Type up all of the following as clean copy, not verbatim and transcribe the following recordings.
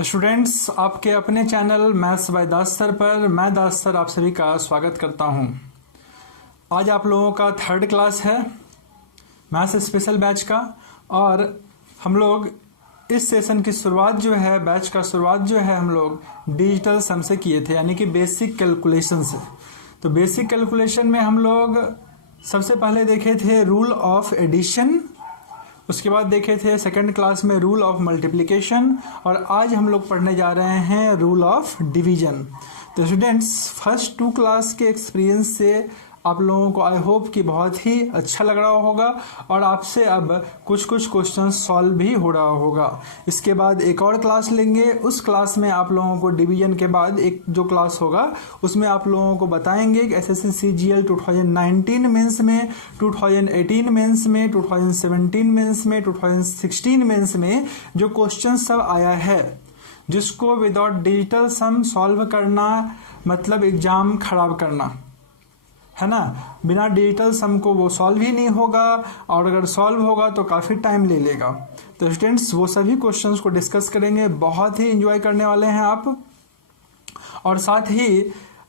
Students, आपके अपने channel maths by Das sir पर मैं दास सर आप सभी का स्वागत करता हूं। आज आप लोगों का थर्ड क्लास है मैथ्स स्पेशल बैच का, और हम लोग इस सेशन की शुरुआत जो है, बैच का शुरुआत जो है हम लोग डिजिटल सम से किए थे, यानी कि बेसिक कैलकुलेशन से। तो बेसिक कैलकुलेशन में हम लोग सबसे पहले देखे थे रूल ऑफ एडिशन, उसके बाद देखे थे सेकंड क्लास में रूल ऑफ मल्टीप्लिकेशन, और आज हम लोग पढ़ने जा रहे हैं रूल ऑफ डिवीजन। तो स्टूडेंट्स, फर्स्ट टू क्लास के एक्सपीरियंस से आप लोगों को आई होप कि बहुत ही अच्छा लग रहा होगा और आपसे अब कुछ कुछ क्वेश्चन सॉल्व भी हो रहा होगा। इसके बाद एक और क्लास लेंगे, उस क्लास में आप लोगों को डिवीजन के बाद एक जो क्लास होगा उसमें आप लोगों को बताएंगे कि एसएससी सीजीएल 2019 मेंस में, 2018 मेंस में, 2017 मेंस में, 2016 मेंस में जो क्वेश्चन सब आया है, जिसको विदाउट डिजिटल सम सॉल्व करना मतलब एग्जाम खराब करना है ना। बिना डिजिटल सम को वो सॉल्व ही नहीं होगा, और अगर सॉल्व होगा तो काफ़ी टाइम ले लेगा। तो स्टूडेंट्स, वो सभी क्वेश्चंस को डिस्कस करेंगे, बहुत ही एंजॉय करने वाले हैं आप। और साथ ही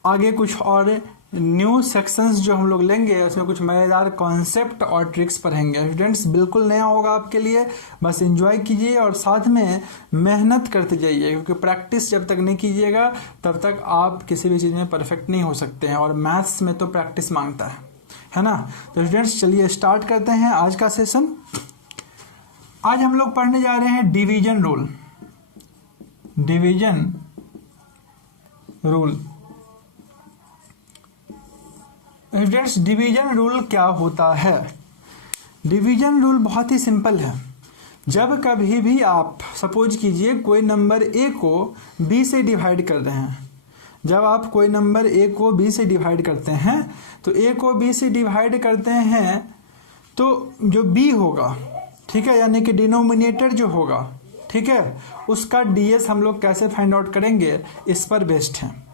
आगे कुछ और न्यू सेक्शंस जो हम लोग लेंगे उसमें कुछ मज़ेदार कॉन्सेप्ट और ट्रिक्स पढ़ेंगे। स्टूडेंट्स, बिल्कुल नया होगा आपके लिए, बस एंजॉय कीजिए और साथ में मेहनत करते जाइए, क्योंकि प्रैक्टिस जब तक नहीं कीजिएगा तब तक आप किसी भी चीज़ में परफेक्ट नहीं हो सकते हैं, और मैथ्स में तो प्रैक्टिस मांगता है ना। तो स्टूडेंट्स, चलिए स्टार्ट करते हैं आज का सेशन। आज हम लोग पढ़ने जा रहे हैं division rule. Division rule students, division rule क्या होता है? डिवीजन रूल बहुत ही सिंपल है। जब कभी भी आप सपोज कीजिए कोई नंबर ए को बी से डिवाइड कर रहे हैं, जब आप कोई नंबर ए को बी से डिवाइड करते हैं तो ए को बी से डिवाइड करते हैं तो जो बी होगा, ठीक है, यानी कि डिनोमिनेटर जो होगा, ठीक है, उसका डीएस हम लोग कैसे फाइंड आउट करेंगे, इस पर बेस्ड है।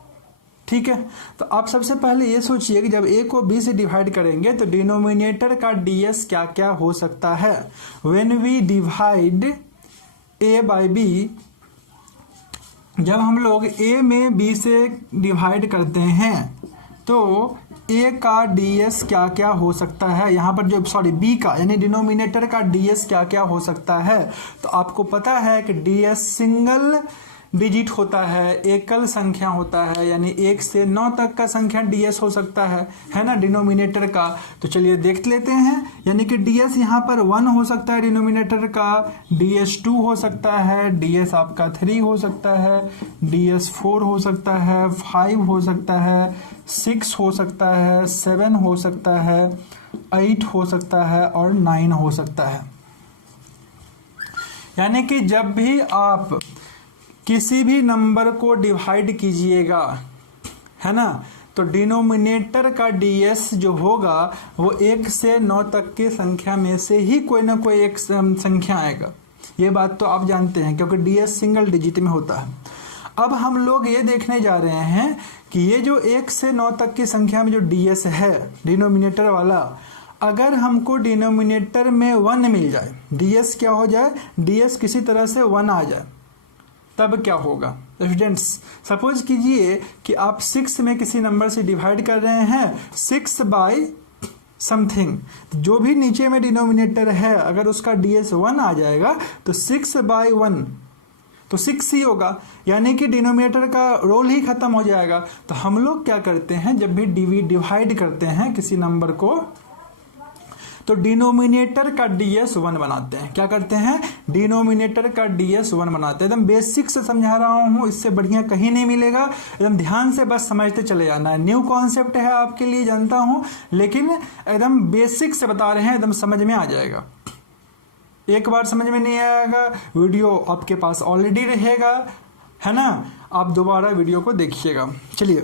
ठीक है, तो आप सबसे पहले ये सोचिए कि जब ए को बी से डिवाइड करेंगे तो डिनोमिनेटर का डीएस क्या क्या हो सकता है। When we divide A by B, जब हम लोग ए में बी से डिवाइड करते हैं तो ए का डीएस क्या क्या हो सकता है, यहाँ पर जो बी का यानी डिनोमिनेटर का डीएस क्या क्या हो सकता है। तो आपको पता है कि डीएस सिंगल डिजिट होता है, एकल संख्या होता है, यानी 1 से 9 तक का संख्या डीएस हो सकता है ना, डिनोमिनेटर का। तो चलिए देख लेते हैं, यानी कि डीएस यहाँ पर 1 हो सकता है डिनोमिनेटर का, डीएस 2 हो सकता है, डीएस आपका 3 हो सकता है, डीएस 4 हो सकता है, 5 हो सकता है, 6 हो सकता है, 7 हो सकता है, 8 हो सकता है और 9 हो सकता है। यानी कि जब भी आप किसी भी नंबर को डिवाइड कीजिएगा, है ना, तो डिनोमिनेटर का डीएस जो होगा वो 1 से 9 तक की संख्या में से ही कोई ना कोई एक संख्या आएगा। ये बात तो आप जानते हैं, क्योंकि डीएस सिंगल डिजिट में होता है। अब हम लोग ये देखने जा रहे हैं कि ये जो 1 से 9 तक की संख्या में जो डीएस है डिनोमिनेटर वाला, अगर हमको डिनोमिनेटर में 1 मिल जाए, डीएस क्या हो जाए, डीएस किसी तरह से 1 आ जाए, तब क्या होगा। स्टूडेंट्स, सपोज कीजिए कि आप 6 में किसी नंबर से डिवाइड कर रहे हैं 6 बाय समथिंग, जो भी नीचे में डिनोमिनेटर है अगर उसका डीएस 1 आ जाएगा तो 6 बाय 1 तो 6 ही होगा, यानी कि डिनोमिनेटर का रोल ही खत्म हो जाएगा। तो हम लोग क्या करते हैं, जब भी डिवाइड करते हैं किसी नंबर को तो डिनोमिनेटर का डीएस 1 बनाते हैं। क्या करते हैं, डिनोमिनेटर का डीएस 1 बनाते हैं। एकदम बेसिक से समझा रहा हूँ, इससे बढ़िया कहीं नहीं मिलेगा, एकदम ध्यान से बस समझते चले जाना है। न्यू कॉन्सेप्ट है आपके लिए, जानता हूँ, लेकिन एकदम बेसिक से बता रहे हैं, एकदम समझ में आ जाएगा। एक बार समझ में नहीं आएगा, वीडियो आपके पास ऑलरेडी रहेगा, है ना, आप दोबारा वीडियो को देखिएगा। चलिए,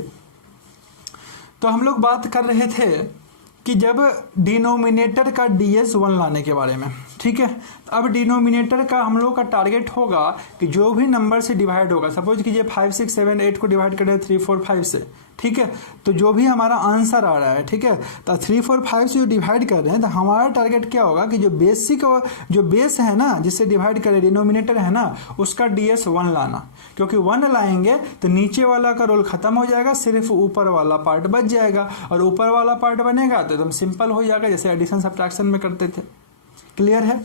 तो हम लोग बात कर रहे थे कि जब डिनोमिनेटर का डीएस 1 लाने के बारे में, ठीक है। अब डिनोमिनेटर का हम लोग का टारगेट होगा कि जो भी नंबर से डिवाइड होगा, सपोज कीजिए 5 6 7 8 को डिवाइड करें 3 4 5 से, ठीक है। तो जो भी हमारा आंसर आ रहा है, ठीक है, तो 3 4 5 से जो डिवाइड कर रहे हैं तो हमारा टारगेट क्या होगा कि जो बेस है ना जिससे डिवाइड करें, डिनोमिनेटर है ना, उसका DS 1 लाना, क्योंकि 1 लाएंगे तो नीचे वाला का रोल खत्म हो जाएगा, सिर्फ ऊपर वाला पार्ट बच जाएगा, और ऊपर वाला पार्ट बनेगा तो एकदम सिंपल हो जाएगा जैसे एडिशन सब्ट्रैक्शन में करते थे। क्लियर है।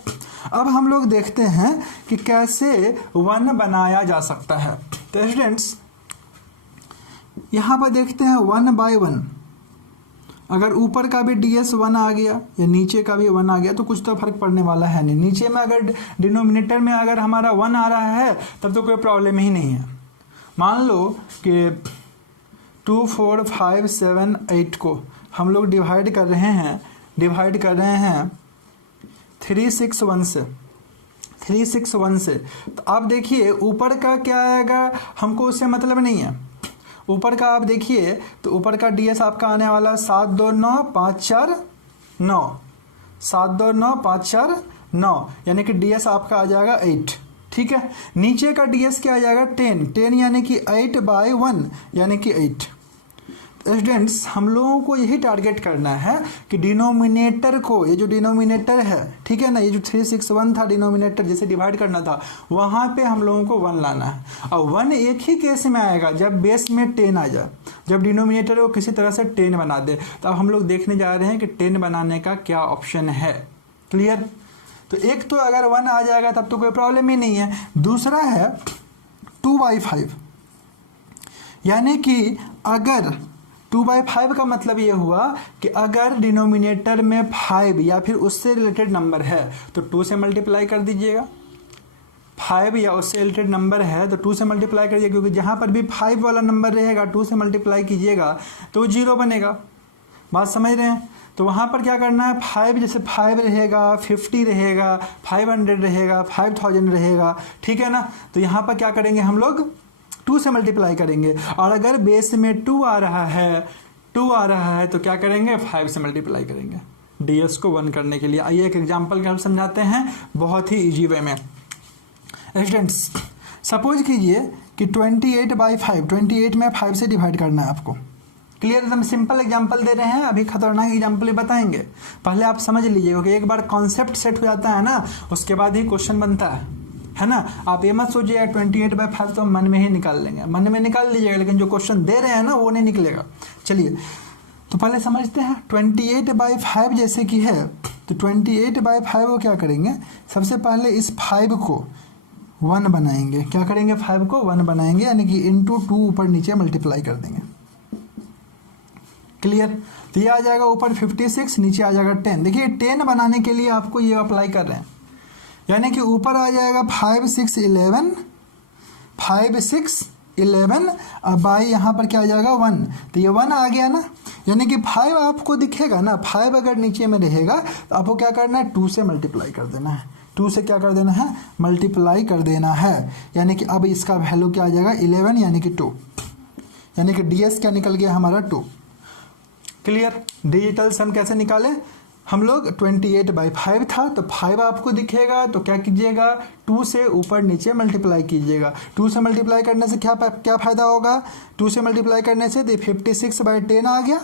अब हम लोग देखते हैं कि कैसे 1 बनाया जा सकता है। तो स्टूडेंट्स यहाँ पर देखते हैं 1 बाय 1, अगर ऊपर का भी DS 1 आ गया या नीचे का भी 1 आ गया तो कुछ तो फर्क पड़ने वाला है नहीं। नीचे में अगर डिनोमिनेटर में अगर हमारा 1 आ रहा है तब तो कोई प्रॉब्लम ही नहीं है। मान लो कि 2 4 5 7 8 को हम लोग डिवाइड कर रहे हैं 3 6 1 से, तो आप देखिए ऊपर का क्या आएगा, हमको उससे मतलब नहीं है। ऊपर का आप देखिए तो ऊपर का DS आपका आने वाला 7 2 9 5 4 9, 7 2 9 5 4 9, यानी कि DS आपका आ जाएगा 8, ठीक है। नीचे का DS क्या आ जाएगा 10 यानी कि 8 बाय 1 यानी कि 8। स्टूडेंट्स हम लोगों को यही टारगेट करना है कि डिनोमिनेटर को, ये जो डिनोमिनेटर है, ठीक है ना, ये जो 3 6 1 था डिनोमिनेटर जिसे डिवाइड करना था, वहाँ पे हम लोगों को 1 लाना है। और 1 एक ही केस में आएगा जब बेस में 10 आ जाए, जब डिनोमिनेटर को किसी तरह से 10 बना दे। तो अब हम लोग देखने जा रहे हैं कि 10 बनाने का क्या ऑप्शन है। क्लियर। तो एक तो अगर 1 आ जाएगा तब तो कोई प्रॉब्लम ही नहीं है। दूसरा है 2 बाई 5, यानी कि अगर 2 बाई 5 का मतलब ये हुआ कि अगर डिनोमिनेटर में 5 या फिर उससे रिलेटेड नंबर है तो 2 से मल्टीप्लाई कर दीजिएगा। 5 या उससे रिलेटेड नंबर है तो 2 से मल्टीप्लाई करिए, क्योंकि जहाँ पर भी 5 वाला नंबर रहेगा 2 से मल्टीप्लाई कीजिएगा तो 0 बनेगा। बात समझ रहे हैं। तो वहाँ पर क्या करना है, 5 जैसे 5 रहेगा, 50 रहेगा, 500 रहेगा, 5000 रहेगा, ठीक है ना। तो यहाँ पर क्या करेंगे हम लोग 2 से मल्टीप्लाई करेंगे। और अगर बेस में 2 आ रहा है तो क्या करेंगे 5 से मल्टीप्लाई करेंगे DS को 1 करने के लिए। आइए एक एग्जांपल का हम समझाते हैं बहुत ही इजी वे में। स्टूडेंट्स सपोज कीजिए कि 28 बाई 5, 28 में 5 से डिवाइड करना है आपको। क्लियर। एकदम सिंपल एग्जांपल दे रहे हैं, अभी खतरनाक एग्जांपल ही बताएंगे। पहले आप समझ लीजिए, क्योंकि एक बार कॉन्सेप्ट सेट हो जाता है ना उसके बाद ही क्वेश्चन बनता है ना। आप ये मत सोचिए 28 बाई 5 तो मन में ही निकाल लेंगे, मन में निकाल लीजिएगा, लेकिन जो क्वेश्चन दे रहे हैं ना वो नहीं निकलेगा। चलिए तो पहले समझते हैं 28 बाई 5 जैसे कि है, तो 28 बाई 5 को क्या करेंगे, सबसे पहले इस 5 को 1 बनाएंगे। क्या करेंगे 5 को 1 बनाएंगे, यानी कि इंटू 2 ऊपर नीचे मल्टीप्लाई कर देंगे। क्लियर। तो ये आ जाएगा ऊपर 56, नीचे आ जाएगा 10। देखिए 10 बनाने के लिए आपको ये अप्लाई कर रहे हैं, यानी कि ऊपर आ जाएगा 5 6 11, 5 6 11, अब बाई यहाँ पर क्या आ जाएगा 1। तो ये 1 आ गया ना, यानी कि 5 आपको दिखेगा ना, 5 अगर नीचे में रहेगा तो आपको क्या करना है 2 से मल्टीप्लाई कर देना है। 2 से क्या कर देना है, मल्टीप्लाई कर देना है। यानी कि अब इसका वैल्यू क्या आ जाएगा 11, यानी कि 2, यानी कि DS क्या निकल गया हमारा 2। क्लियर। डिजिटल सम कैसे निकाले हम लोग, 28 बाई 5 था तो 5 आपको दिखेगा तो क्या कीजिएगा 2 से ऊपर नीचे मल्टीप्लाई कीजिएगा। 2 से मल्टीप्लाई करने से क्या फ़ायदा होगा, 2 से मल्टीप्लाई करने से 56 बाई 10 आ गया,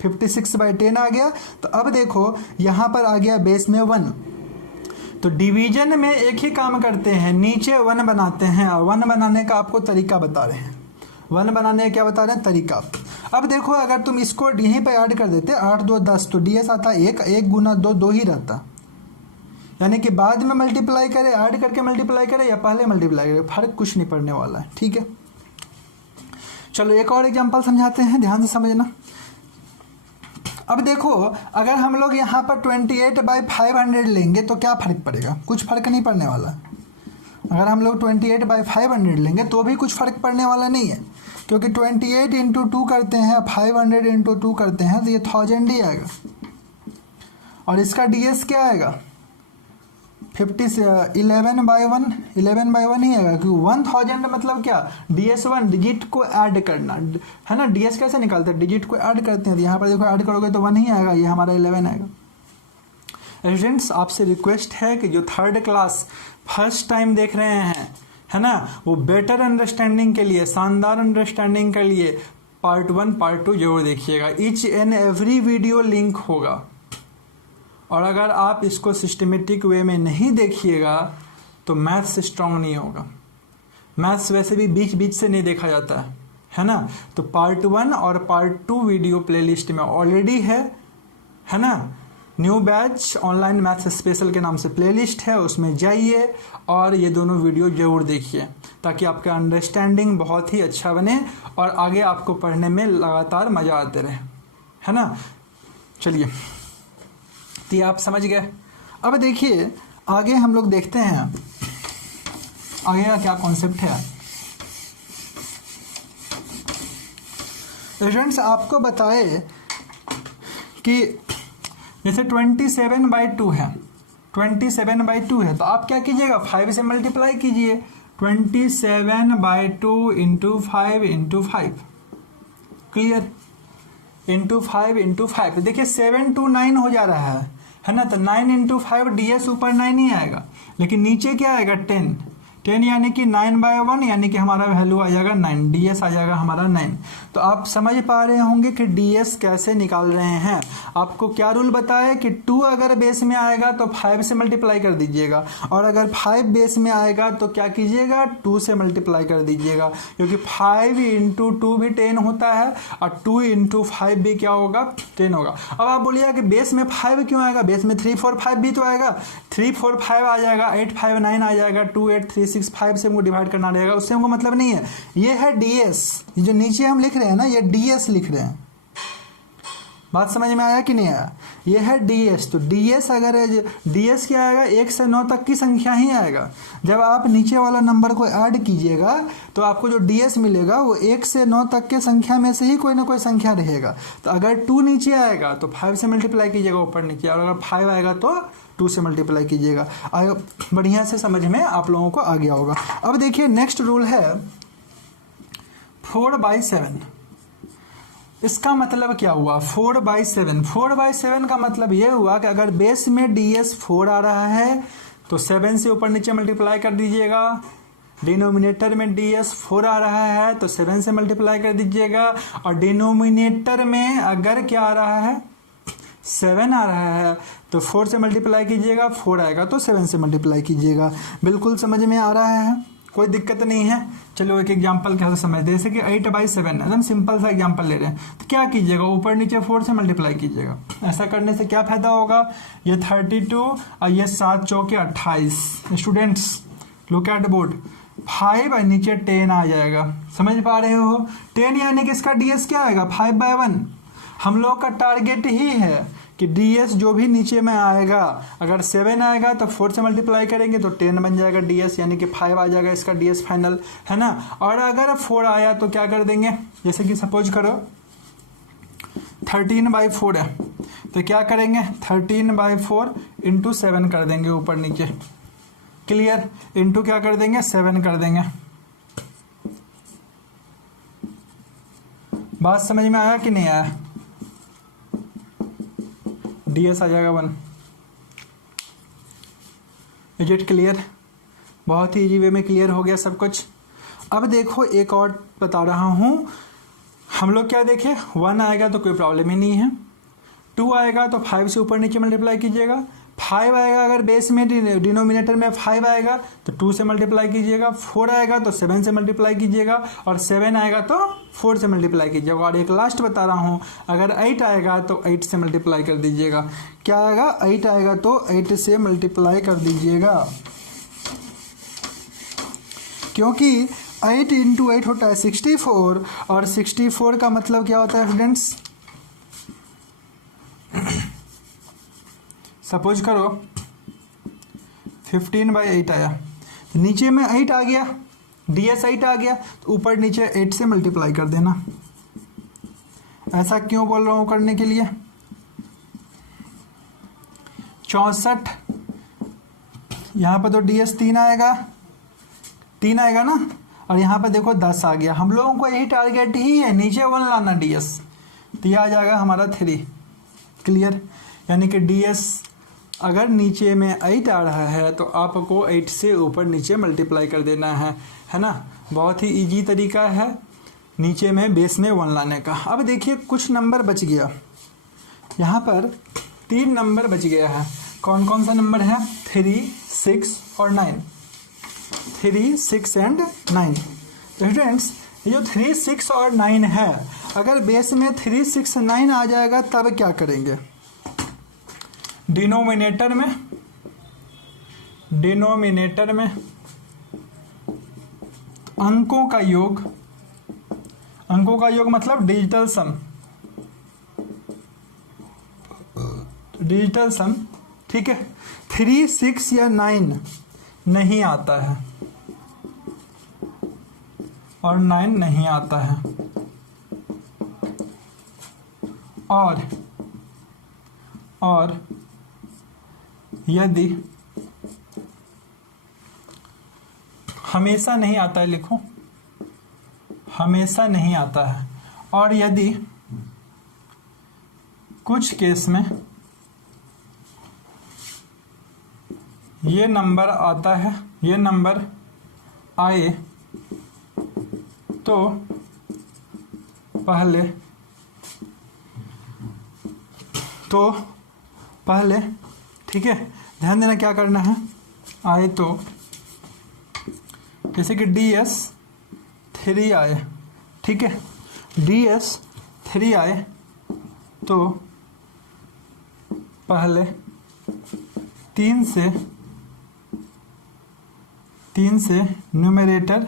56 बाई 10 आ गया। तो अब देखो यहाँ पर आ गया बेस में 1, तो डिवीजन में एक ही काम करते हैं, नीचे 1 बनाते हैं। और 1 बनाने का आपको तरीका बता रहे हैं, 1 बनाने का क्या बता रहे हैं तरीका। अब देखो अगर तुम इसको यहीं पे ऐड कर देते 8 2 10 तो DS आता 1, 1 गुना 2 2 ही रहता, यानी कि बाद में मल्टीप्लाई करे, ऐड करके मल्टीप्लाई करे या पहले मल्टीप्लाई करे, फर्क कुछ नहीं पड़ने वाला है। ठीक है, चलो एक और एग्जांपल समझाते हैं, ध्यान से समझना। अब देखो अगर हम लोग यहाँ पर 28 बाई 500 लेंगे तो क्या फ़र्क पड़ेगा, कुछ फ़र्क नहीं पड़ने वाला। अगर हम लोग 28 बाई 500 लेंगे तो भी कुछ फ़र्क पड़ने वाला नहीं है, क्योंकि 28 इंटू 2 करते हैं, 500 इंटू 2 करते हैं तो ये 1000 ही आएगा। और इसका DS क्या आएगा 11 बाई 1 ही आएगा, क्योंकि 1000 मतलब क्या DS 1 डिजिट को ऐड करना है ना। DS कैसे निकालते हैं, डिजिट को ऐड करते हैं, तो यहाँ पर देखो ऐड करोगे तो 1 ही आएगा, ये हमारा 11 आएगा। स्टूडेंट्स आपसे रिक्वेस्ट है कि जो 3rd क्लास फर्स्ट टाइम देख रहे हैं है ना, वो बेटर अंडरस्टैंडिंग के लिए, शानदार अंडरस्टैंडिंग के लिए पार्ट 1 पार्ट 2 जरूर देखिएगा। Each and every video link होगा, और अगर आप इसको सिस्टमेटिक वे में नहीं देखिएगा तो मैथ्स स्ट्रांग नहीं होगा। मैथ्स वैसे भी बीच बीच से नहीं देखा जाता है ना। तो पार्ट 1 और पार्ट 2 वीडियो प्लेलिस्ट में ऑलरेडी है ना। New batch online maths special के नाम से प्लेलिस्ट है, उसमें जाइए और ये दोनों वीडियो जरूर देखिए, ताकि आपका अंडरस्टैंडिंग बहुत ही अच्छा बने और आगे आपको पढ़ने में लगातार मज़ा आते रहे, है ना। चलिए, तो ये आप समझ गए। अब देखिए आगे हम लोग देखते हैं आगे का क्या कॉन्सेप्ट है। स्टूडेंट्स, आपको बताए कि जैसे 27/2 है, 27/2 है, तो आप क्या कीजिएगा, 5 से मल्टीप्लाई कीजिए। 27/2 into 5 into 5, clear, into 5 into 5। तो देखिए 7 to 9 हो जा रहा है ना। तो 9 इंटू 5 ds ऊपर 9 ही आएगा, लेकिन नीचे क्या आएगा 10 यानी कि 9/1 यानी कि हमारा वैल्यू आ जाएगा 9, ds आ जाएगा हमारा 9। तो आप समझ पा रहे होंगे कि ds कैसे निकाल रहे हैं। आपको क्या रूल बताया कि 2 अगर बेस में आएगा तो 5 से मल्टीप्लाई कर दीजिएगा, और अगर 5 बेस में आएगा तो क्या कीजिएगा, 2 से मल्टीप्लाई कर दीजिएगा, क्योंकि 5 इंटू 2 भी 10 होता है और 2 इंटू 5 भी क्या होगा, 10 होगा। अब आप बोलिएगा कि बेस में 5 क्यों आएगा, बेस में 3 4 5 भी तो आएगा। 3 4 5 आ जाएगा, 8 5 9 आ जाएगा, 2 8 3 6 5 से हमको डिवाइड करना रहेगा, उससे हमको मतलब नहीं है। ये है ds, ये जो नीचे हम लिख रहे हैं ना, ये ds लिख रहे हैं। बात समझ में आया कि नहीं आया। ये है ds। तो ds अगर ds क्या आएगा, 1 से 9 तक की संख्या ही आएगा। जब आप नीचे वाला नंबर को ऐड कीजिएगा तो आपको जो ds मिलेगा वो 1 से 9 तक के संख्या में से ही कोई ना कोई संख्या रहेगा। तो अगर 2 नीचे आएगा तो 5 से मल्टीप्लाई कीजिएगा ऊपर नीचे, और अगर 5 आएगा तो 2 से मल्टीप्लाई कीजिएगा। बढ़िया से समझ में आप लोगों को आ गया होगा। अब देखिए नेक्स्ट रूल है 4/7। इसका मतलब क्या हुआ, 4/7। 4/7 का मतलब ये हुआ कि अगर बेस में ds 4 आ रहा है तो 7 से ऊपर नीचे मल्टीप्लाई कर दीजिएगा। डिनोमिनेटर में ds 4 आ रहा है तो 7 से मल्टीप्लाई कर दीजिएगा, और डिनोमिनेटर में अगर क्या आ रहा है, 7 आ रहा है तो 4 से मल्टीप्लाई कीजिएगा, 4 आएगा तो 7 से मल्टीप्लाई कीजिएगा। बिल्कुल समझ में आ रहा है, कोई दिक्कत नहीं है। चलो एक एग्जांपल कैसे समझते हैं, जैसे कि 8/7 एकदम सिंपल सा एग्जांपल ले रहे हैं। तो क्या कीजिएगा, ऊपर नीचे 4 से मल्टीप्लाई कीजिएगा। ऐसा करने से क्या फायदा होगा, ये 32 और ये 7 चौके 28। स्टूडेंट्स लुक एट बोर्ड, 5 और नीचे 10 आ जाएगा। समझ पा रहे हो, 10 यानी कि इसका ds क्या आएगा, 5/1। हम लोग का टारगेट ही है कि ds जो भी नीचे में आएगा, अगर 7 आएगा तो 4 से मल्टीप्लाई करेंगे तो 10 बन जाएगा ds, यानी कि 5 आ जाएगा इसका ds फाइनल, है ना। और अगर 4 आया तो क्या कर देंगे, जैसे कि सपोज करो 13/4 है तो क्या करेंगे, 13/4 इंटू 7 कर देंगे ऊपर नीचे, क्लियर, इंटू क्या कर देंगे, 7 कर देंगे। बात समझ में आया कि नहीं आया, ds आ जाएगा 1। इज इट क्लियर, बहुत ही इजी वे में क्लियर हो गया सब कुछ। अब देखो एक और बता रहा हूं, हम लोग क्या देखे, 1 आएगा तो कोई प्रॉब्लम ही नहीं है, 2 आएगा तो 5 से ऊपर नीचे मल्टीप्लाई कीजिएगा, 5 आएगा अगर बेस में डिनोमिनेटर में 5 आएगा तो 2 से मल्टीप्लाई कीजिएगा, 4 आएगा तो 7 से मल्टीप्लाई कीजिएगा, और 7 आएगा तो 4 से मल्टीप्लाई कीजिएगा। और एक लास्ट बता रहा हूँ, अगर 8 आएगा तो 8 से मल्टीप्लाई कर दीजिएगा। क्या आएगा, 8 आएगा तो 8 से मल्टीप्लाई कर दीजिएगा, क्योंकि 8 इंटू 8 होता है 64, और 64 का मतलब क्या होता है स्टूडेंट्स, सपोज करो 15/8 आया, तो नीचे में 8 आ गया, ds 8 आ गया, तो ऊपर नीचे 8 से मल्टीप्लाई कर देना। ऐसा क्यों बोल रहा हूं करने के लिए, 64 यहाँ पर तो ds 3 आएगा, 3 आएगा ना, और यहाँ पर देखो 10 आ गया। हम लोगों को यही टारगेट ही है, नीचे 1 लाना ds, तो यह आ जाएगा हमारा 3, क्लियर। यानी कि ds अगर नीचे में 8 आ रहा है तो आपको 8 से ऊपर नीचे मल्टीप्लाई कर देना है ना। बहुत ही इजी तरीका है, नीचे में बेस में 1 लाने का। अब देखिए कुछ नंबर बच गया, यहाँ पर 3 नंबर बच गया है। कौन कौन सा नंबर है? 3, 6 और 9। 3, 6 एंड 9। तो स्टूडेंट्स ये जो 3, 6 और 9 है, अगर बेस में 3, 6, 9 आ जाएगा तब क्या करेंगे? डिनोमिनेटर में अंकों का योग मतलब डिजिटल सम, ठीक है। 3, 6 या 9 नहीं आता है और 9 नहीं आता है, और यदि हमेशा नहीं आता है, लिखो हमेशा नहीं आता है, और यदि कुछ केस में ये नंबर आता है, ये नंबर आए तो पहले ठीक है, ध्यान देना क्या करना है। आए तो जैसे कि DS3 आए, ठीक है, DS3 आए तो पहले 3 से न्यूमरेटर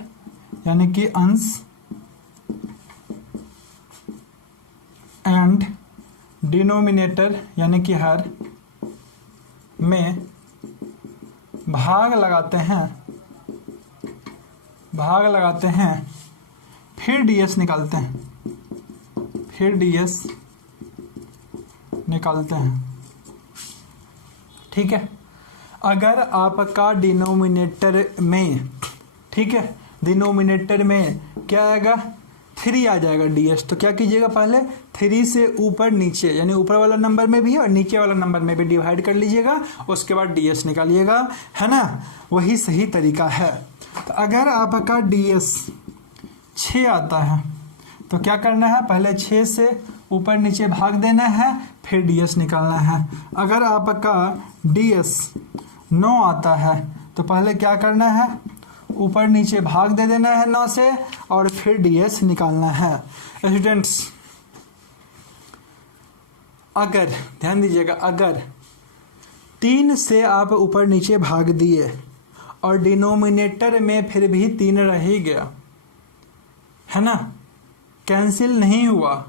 यानी कि अंश एंड डिनोमिनेटर यानी कि हर में भाग लगाते हैं, फिर DS निकालते हैं, ठीक है। अगर आपका डिनोमिनेटर में, ठीक है, डिनोमिनेटर में क्या आएगा? 3 आ जाएगा DS, तो क्या कीजिएगा? पहले 3 से ऊपर नीचे यानी ऊपर वाला नंबर में भी और नीचे वाला नंबर में भी डिवाइड कर लीजिएगा, उसके बाद DS निकालिएगा, है ना। वही सही तरीका है। तो अगर आपका DS 6 आता है तो क्या करना है? पहले 6 से ऊपर नीचे भाग देना है, फिर DS निकालना है। अगर आपका DS 9 आता है तो पहले क्या करना है? ऊपर नीचे भाग दे देना है 9 से और फिर DS निकालना है। स्टूडेंट्स अगर ध्यान दीजिएगा, अगर 3 से आप ऊपर नीचे भाग दिए और डिनोमिनेटर में फिर भी 3 रह ही गया, है ना, कैंसिल नहीं हुआ,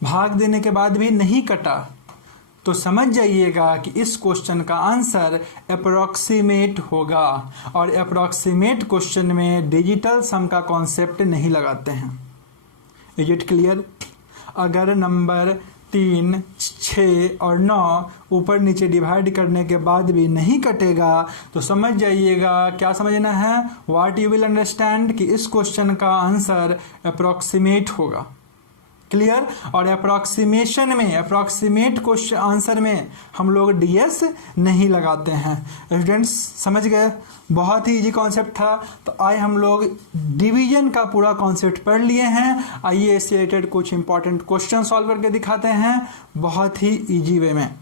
भाग देने के बाद भी नहीं कटा, तो समझ जाइएगा कि इस क्वेश्चन का आंसर अप्रोक्सीमेट होगा। और अप्रोक्सीमेट क्वेश्चन में डिजिटल सम का कॉन्सेप्ट नहीं लगाते हैं। Is it clear? अगर नंबर 3, 6 और 9 ऊपर नीचे डिवाइड करने के बाद भी नहीं कटेगा तो समझ जाइएगा, क्या समझना है? व्हाट यू विल अंडरस्टैंड कि इस क्वेश्चन का आंसर अप्रोक्सीमेट होगा। क्लियर? और अप्रोक्सीमेट क्वेश्चन आंसर में हम लोग DS नहीं लगाते हैं। स्टूडेंट्स समझ गए? बहुत ही इजी कॉन्सेप्ट था। तो आज हम लोग डिवीजन का पूरा कॉन्सेप्ट पढ़ लिए हैं। आइए इससे रिलेटेड कुछ इंपॉर्टेंट क्वेश्चन सॉल्व करके दिखाते हैं बहुत ही इजी वे में।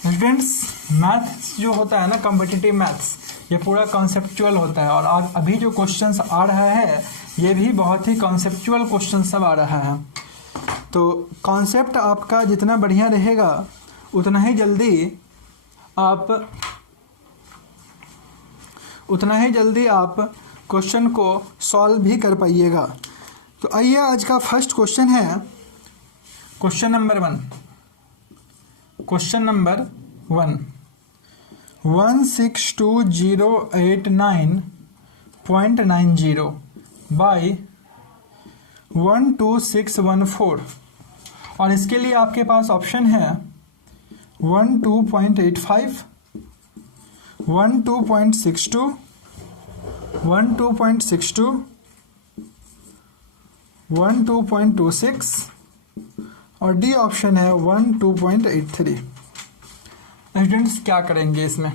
स्टूडेंट्स मैथ्स जो होता है ना, कॉम्पिटिटिव मैथ्स, ये पूरा कॉन्सेप्चुअल होता है। और आज अभी जो क्वेश्चंस आ रहा है ये भी बहुत ही कॉन्सेप्चुअल क्वेश्चन सब आ रहा है। तो कॉन्सेप्ट आपका जितना बढ़िया रहेगा उतना ही जल्दी आप क्वेश्चन को सॉल्व भी कर पाइएगा। तो आइए आज का फर्स्ट क्वेश्चन है क्वेश्चन नंबर 1। 162,089.90 बाई 12614, और इसके लिए आपके पास ऑप्शन है 12.85, 12.62, 12.62, 12.26 और डी ऑप्शन है 12.83। स्टूडेंट्स क्या करेंगे इसमें?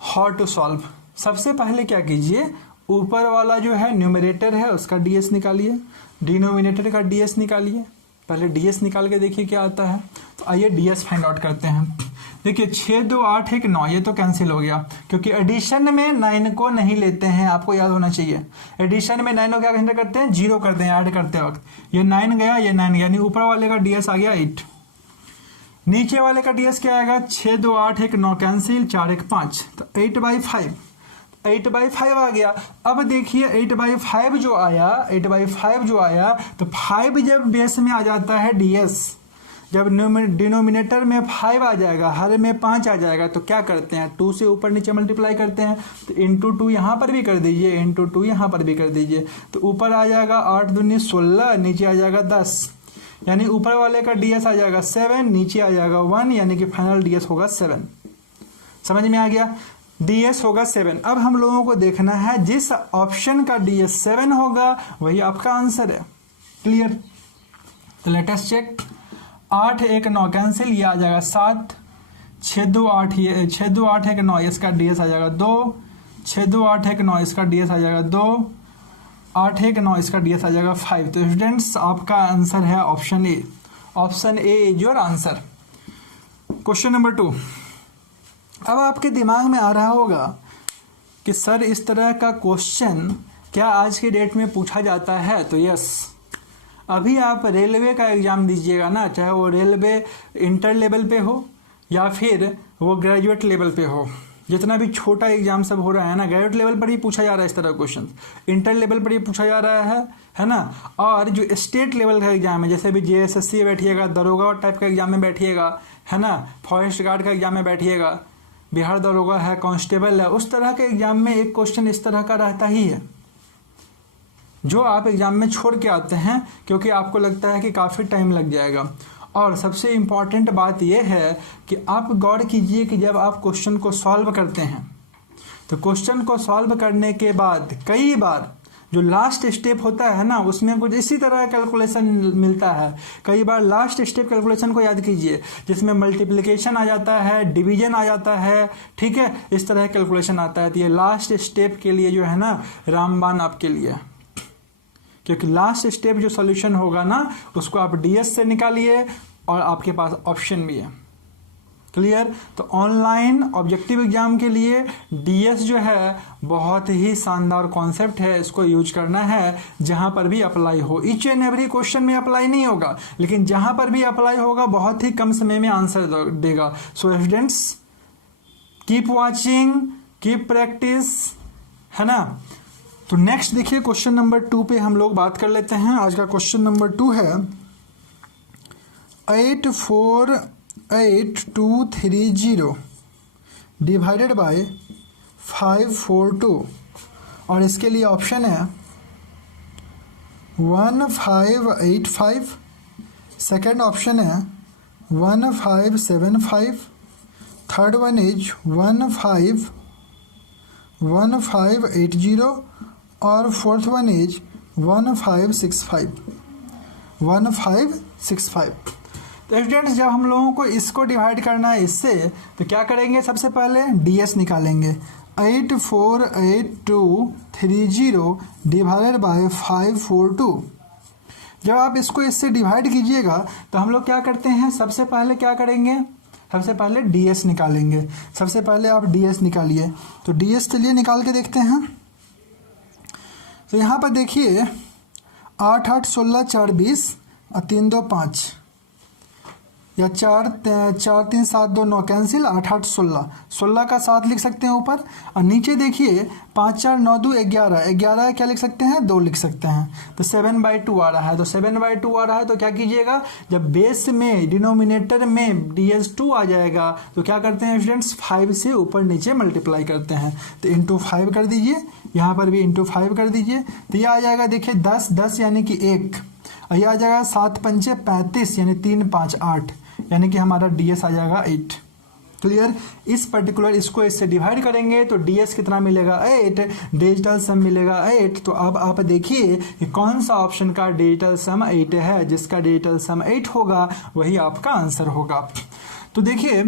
हाउ टू सॉल्व, सबसे पहले क्या कीजिए, ऊपर वाला जो है न्यूमरेटर है उसका डीएस निकालिए, डिनोमिनेटर का डीएस निकालिए। पहले डीएस निकाल के देखिए क्या आता है। तो आइए डीएस फाइंड आउट करते हैं। देखिए 6 2 8 1 9 ये तो कैंसिल हो गया, क्योंकि एडिशन में 9 को नहीं लेते हैं, आपको याद होना चाहिए। एडिशन में 9 को क्या कंसीडर करते हैं, 0 करते हैं ऐड करते वक्त। ये 9 गया, ये 9 गया, यानी ऊपर वाले का डीएस आ गया 8। नीचे वाले का डीएस क्या आएगा, 6 2 8 1 9 कैंसिल, 4 1 5, तो 8/5, 8/5 आ गया। अब देखिए 8/5 जो आया, 8/5 जो आया, तो 5 जब बेस में आ जाता है डीएस, जब डिनोमिनेटर में 5 आ जाएगा, हर में 5 आ जाएगा, तो क्या करते हैं, 2 से ऊपर नीचे मल्टीप्लाई करते हैं। तो इंटू 2 यहाँ पर भी कर दीजिए, इंटू 2 यहाँ पर भी कर दीजिए। तो ऊपर आ जाएगा 8 दूनी 16, नीचे आ जाएगा 10, यानी ऊपर वाले का डीएस आ जाएगा 7, नीचे आ जाएगा 1, यानी कि फाइनल डीएस होगा 7। समझ में आ गया, डीएस होगा 7। अब हम लोगों को देखना है जिस ऑप्शन का डीएस 7 होगा वही आपका आंसर है। क्लियर, तो लेट अस चेक। 8 1 9 कैंसिल, ये आ जाएगा 7, 6 2 8 ये 6 2 8 1 9 इसका डीएस आ जाएगा 2, 6 2 8 1 9 इसका डीएस आ जाएगा 2, 8 1 9 इसका डीएस आ जाएगा 5। तो स्टूडेंट्स आपका आंसर है option A. Option A is your answer. Question number 2। अब आपके दिमाग में आ रहा होगा कि सर इस तरह का क्वेश्चन क्या आज के डेट में पूछा जाता है। तो यस, अभी आप रेलवे का एग्जाम दीजिएगा ना, चाहे वो रेलवे इंटर लेवल पे हो या फिर वो ग्रेजुएट लेवल पे हो, जितना भी छोटा एग्जाम सब हो रहा है ना, ग्रेजुएट लेवल पर ही पूछा जा रहा है इस तरह क्वेश्चन, इंटर लेवल पर ही पूछा जा रहा है ना। और जो स्टेट लेवल का एग्जाम है, जैसे भी जेएसएससी बैठिएगा, दरोगा टाइप का एग्जाम में बैठिएगा, है ना, फॉरेस्ट गार्ड का एग्जाम में बैठिएगा, बिहार दरोगा है, कांस्टेबल है, उस तरह के एग्जाम में एक क्वेश्चन इस तरह का रहता ही है, जो आप एग्जाम में छोड़ के आते हैं क्योंकि आपको लगता है कि काफ़ी टाइम लग जाएगा। और सबसे इम्पॉर्टेंट बात यह है कि आप गौर कीजिए कि जब आप क्वेश्चन को सॉल्व करते हैं तो क्वेश्चन को सॉल्व करने के बाद कई बार जो लास्ट स्टेप होता है ना, उसमें कुछ इसी तरह कैलकुलेशन मिलता है। कई बार लास्ट स्टेप कैलकुलेशन को याद कीजिए, जिसमें मल्टीप्लिकेशन आ जाता है, डिवीजन आ जाता है, ठीक है, इस तरह कैलकुलेशन आता है। तो ये लास्ट स्टेप के लिए जो है ना रामबाण आपके लिए, क्योंकि लास्ट स्टेप जो सॉल्यूशन होगा ना उसको आप डीएस से निकालिए और आपके पास ऑप्शन भी है। क्लियर, तो ऑनलाइन ऑब्जेक्टिव एग्जाम के लिए डीएस जो है बहुत ही शानदार कॉन्सेप्ट है, इसको यूज करना है जहां पर भी अप्लाई हो। ईच एंड एवरी क्वेश्चन में अप्लाई नहीं होगा, लेकिन जहां पर भी अप्लाई होगा बहुत ही कम समय में आंसर देगा। So students keep watching, keep practice, है ना। तो नेक्स्ट देखिए क्वेश्चन नंबर 2 पे हम लोग बात कर लेते हैं। आज का क्वेश्चन नंबर 2 है 848,230 डिवाइडेड बाय 542, और इसके लिए ऑप्शन है 1585, सेकेंड ऑप्शन है 1575, थर्ड वन इज 1580 और फोर्थ वन इज 1565। तो स्टूडेंट्स जब हम लोगों को इसको डिवाइड करना है इससे, तो क्या करेंगे, सबसे पहले डीएस निकालेंगे। 848,230 डिवाइडेड बाय 542। जब आप इसको इससे डिवाइड कीजिएगा तो हम लोग क्या करते हैं, सबसे पहले क्या करेंगे, सबसे पहले डीएस निकालेंगे। सबसे पहले आप डीएस निकालिए। तो डीएस चलिए निकाल के देखते हैं। तो यहाँ पर देखिए 8 8 16 4 20 और 3 2 5, या 4 3 7 2 9 कैंसिल, 8 8 16, 16 का 7 लिख सकते हैं ऊपर, और नीचे देखिए 5 4 9 2 11, 11 क्या लिख सकते हैं, 2 लिख सकते हैं। तो 7/2 आ रहा है। तो 7/2 आ रहा है तो क्या कीजिएगा, जब बेस में डिनोमिनेटर में DS2 आ जाएगा तो क्या करते हैं स्टूडेंट्स, 5 से ऊपर नीचे मल्टीप्लाई करते हैं। तो इंटू 5 कर दीजिए, यहाँ पर भी इंटू 5 कर दीजिए। तो ये आ जाएगा देखिए 10 10 यानी कि 1, और यह आ जाएगा 7 पंचे 35 यानी 3 5 8, यानी कि हमारा डीएस आ जाएगा 8। क्लियर, इस पर्टिकुलर इसको इससे डिवाइड करेंगे तो डीएस कितना मिलेगा, 8, डिजिटल सम मिलेगा 8। तो अब आप देखिए कि कौन सा ऑप्शन का डिजिटल सम 8 है, जिसका डिजिटल सम 8 होगा वही आपका आंसर होगा। तो देखिए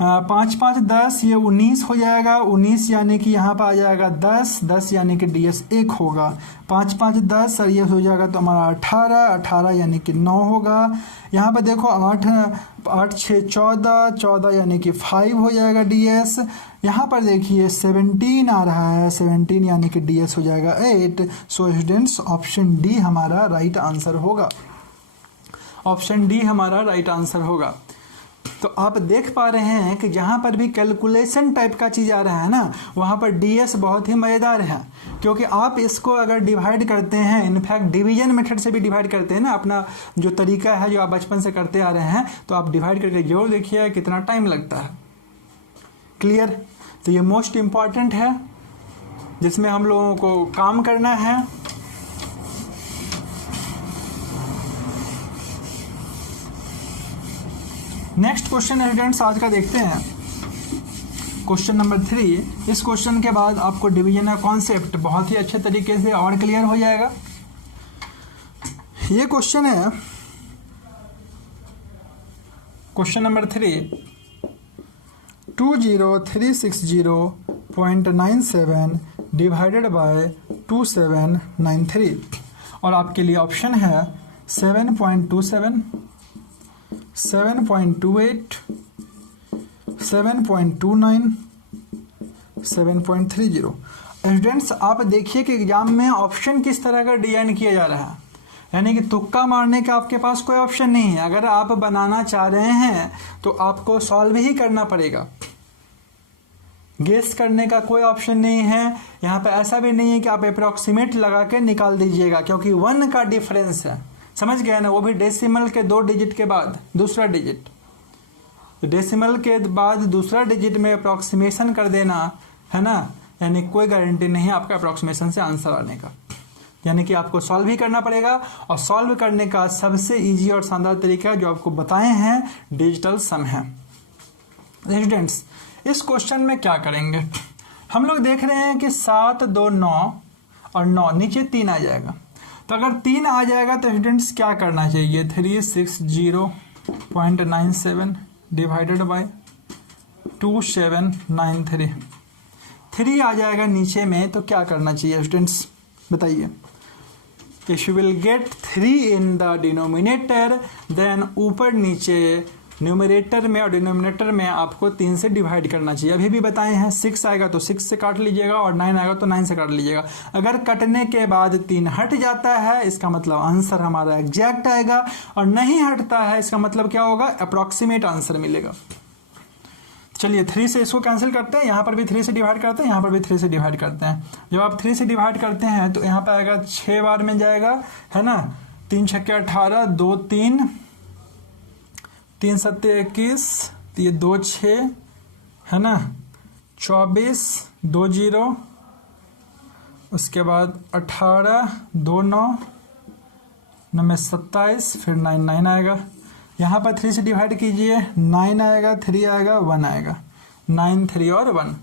5 5 10, ये 19 हो जाएगा। 19 यानी कि यहाँ पर आ जाएगा 10, 10 यानी कि DS 1 होगा। 5 5 10 और ये हो जाएगा तो हमारा 18, 18 यानी कि 9 होगा। यहाँ पर देखो 8 8 6 14, 14 यानी कि 5 हो जाएगा DS। यहाँ पर देखिए 17 आ रहा है, 17 यानी कि DS हो जाएगा 8। सो स्टूडेंट्स ऑप्शन डी हमारा राइट आंसर होगा। ऑप्शन डी हमारा राइट आंसर होगा। तो आप देख पा रहे हैं कि जहाँ पर भी कैलकुलेशन टाइप का चीज़ आ रहा है ना, वहाँ पर DS बहुत ही मज़ेदार है, क्योंकि आप इसको अगर डिवाइड करते हैं, इनफैक्ट डिवीजन मेथड से भी डिवाइड करते हैं ना, अपना जो तरीका है जो आप बचपन से करते आ रहे हैं, तो आप डिवाइड करके जरूर देखिए कितना टाइम लगता है। क्लियर? तो ये मोस्ट इम्पॉर्टेंट है जिसमें हम लोगों को काम करना है। नेक्स्ट क्वेश्चन स्टूडेंट्स आज का देखते हैं, क्वेश्चन नंबर 3। इस क्वेश्चन के बाद आपको डिवीजन का कॉन्सेप्ट बहुत ही अच्छे तरीके से और क्लियर हो जाएगा। ये क्वेश्चन है क्वेश्चन नंबर 3, 20360.97 डिवाइडेड बाय 2793, और आपके लिए ऑप्शन है 7.27, 7.28, 7.29, 7.30। स्टूडेंट्स आप देखिए कि एग्जाम में ऑप्शन किस तरह का डिजाइन किया जा रहा है, यानी कि तुक्का मारने का आपके पास कोई ऑप्शन नहीं है। अगर आप बनाना चाह रहे हैं तो आपको सॉल्व ही करना पड़ेगा, गेस करने का कोई ऑप्शन नहीं है। यहाँ पे ऐसा भी नहीं है कि आप अप्रॉक्सीमेट लगा के निकाल दीजिएगा, क्योंकि 1 का डिफरेंस है, समझ गए ना, वो भी डेसिमल के 2 डिजिट के बाद दूसरा डिजिट, तो डेसिमल के बाद दूसरा डिजिट में अप्रॉक्सीमेशन कर देना है ना, यानी कोई गारंटी नहीं है आपका अप्रॉक्सीमेशन से आंसर आने का, यानी कि आपको सॉल्व ही करना पड़ेगा। और सॉल्व करने का सबसे इजी और शानदार तरीका जो आपको बताए हैं डिजिटल सम है। स्टूडेंट्स इस क्वेश्चन में क्या करेंगे, हम लोग देख रहे हैं कि 7 2 9 और 9 नीचे 3 आ जाएगा, तो अगर 3 आ जाएगा तो स्टूडेंट्स क्या करना चाहिए, 360.97 डिवाइडेड बाय 2793, 3 आ जाएगा नीचे में, तो क्या करना चाहिए स्टूडेंट्स बताइए। If you will get 3 in the denominator, then ऊपर नीचे न्यूमरेटर में और डिनोमिनेटर में आपको 3 से डिवाइड करना चाहिए। अभी भी बताए हैं 6 आएगा तो 6 से काट लीजिएगा, और 9 आएगा तो 9 से काट लीजिएगा। अगर कटने के बाद 3 हट जाता है इसका मतलब आंसर हमारा एग्जैक्ट आएगा, और नहीं हटता है इसका मतलब क्या होगा, अप्रॉक्सीमेट आंसर मिलेगा। चलिए 3 से इसको कैंसिल करते हैं, यहाँ पर भी 3 से डिवाइड करते हैं, यहाँ पर भी 3 से डिवाइड करते हैं। जब आप 3 से डिवाइड करते हैं तो यहाँ पर आएगा 6 बार में जाएगा, है ना, 3 छक्के 18, 2 3, 3 सत्ते 21, ये 2 6 है ना, 24 2 0, उसके बाद 18 2 9 9 में 27, फिर 9 9 आएगा। यहाँ पर 3 से डिवाइड कीजिए, 9 आएगा, 3 आएगा, 1 आएगा, 9 3 और 1।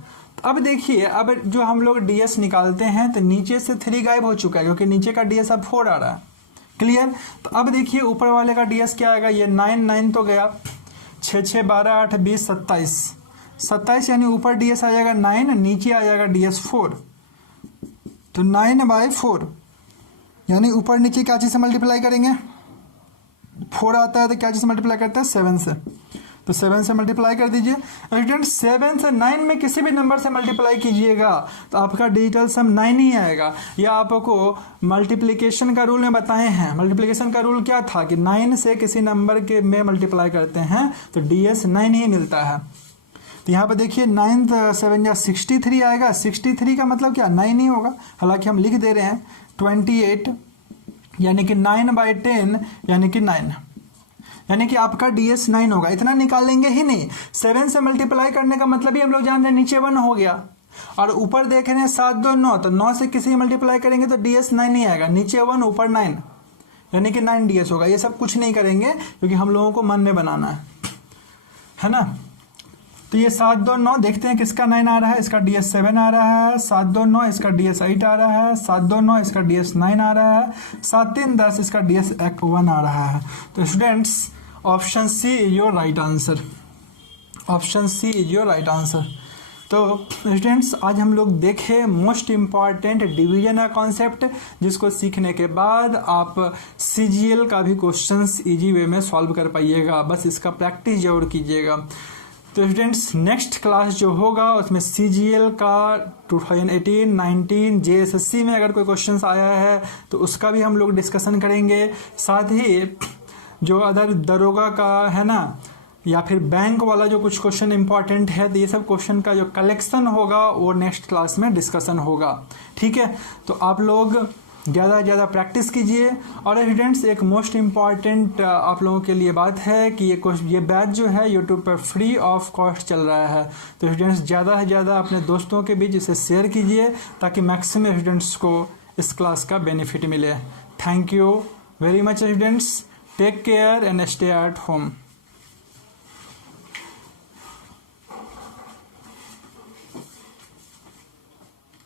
अब देखिए, अब जो हम लोग DS निकालते हैं तो नीचे से 3 गायब हो चुका है, क्योंकि नीचे का DS अब 4 आ रहा है। क्लियर? तो अब देखिए ऊपर वाले का DS क्या आएगा, ये 9 9 तो गया, 6 6 12 8 20 27, 27 यानी ऊपर DS आ जाएगा 9, नीचे आ जाएगा DS 4, तो 9/4 यानी ऊपर नीचे क्या चीज़ से मल्टीप्लाई करेंगे, 4 आता है तो क्या चीज़ से मल्टीप्लाई करते हैं, 7 से, तो 7 से मल्टीप्लाई कर दीजिए। स्टूडेंट 7 से 9 में किसी भी नंबर से मल्टीप्लाई कीजिएगा तो आपका डिजिटल सम 9 ही आएगा। या आपको मल्टीप्लिकेशन का रूल में बताए हैं, मल्टीप्लिकेशन का रूल क्या था कि 9 से किसी नंबर के में मल्टीप्लाई करते हैं तो DS 9 ही मिलता है। तो यहाँ पर देखिए 9 7 या 63 आएगा, 63 का मतलब क्या, 9 ही होगा, हालांकि हम लिख दे रहे हैं 28 यानी कि 9/10 यानी कि 9, यानी कि आपका DS 9 होगा। इतना निकालेंगे ही नहीं, 7 से मल्टीप्लाई करने का मतलब ही हम लोग जान रहे हैं नीचे 1 हो गया, और ऊपर देख रहे हैं 7 2 9, तो 9 से किसी मल्टीप्लाई करेंगे तो DS 9 ही आएगा, नीचे 1 ऊपर 9 यानी कि 9 DS होगा। ये सब कुछ नहीं करेंगे क्योंकि हम लोगों को मन में बनाना है ना। तो ये 7 2 9 देखते हैं किसका 9 आ रहा है, इसका DS 7 आ रहा है, 7 2 9 इसका DS 8 आ रहा है, 7 2 9 इसका DS 9 आ रहा है, 7 3 10 इसका DS 1 आ रहा है। तो students option C is your right answer. Option C is your right answer. तो स्टूडेंट्स आज हम लोग देखे मोस्ट इम्पॉर्टेंट डिवीजन का कॉन्सेप्ट, जिसको सीखने के बाद आप सीजीएल का भी क्वेश्चंस इजी वे में सॉल्व कर पाइएगा, बस इसका प्रैक्टिस जरूर कीजिएगा। तो स्टूडेंट्स नेक्स्ट क्लास जो होगा उसमें सीजीएल का 2018-19 जेएसएससी में अगर कोई क्वेश्चंस आया है तो उसका भी हम लोग डिस्कशन करेंगे। साथ ही जो अदर दरोगा का है ना, या फिर बैंक वाला जो कुछ क्वेश्चन इंपॉर्टेंट है, तो ये सब क्वेश्चन का जो कलेक्शन होगा वो नेक्स्ट क्लास में डिस्कशन होगा। ठीक है, तो आप लोग ज़्यादा से ज़्यादा प्रैक्टिस कीजिए। और स्टूडेंट्स एक मोस्ट इम्पॉर्टेंट आप लोगों के लिए बात है कि ये बैच जो है यूट्यूब पर फ्री ऑफ कॉस्ट चल रहा है। तो स्टूडेंट्स ज़्यादा से ज़्यादा अपने दोस्तों के बीच इसे शेयर कीजिए ताकि मैक्सिमम स्टूडेंट्स को इस क्लास का बेनिफिट मिले। Thank you very much students, take care and stay at home.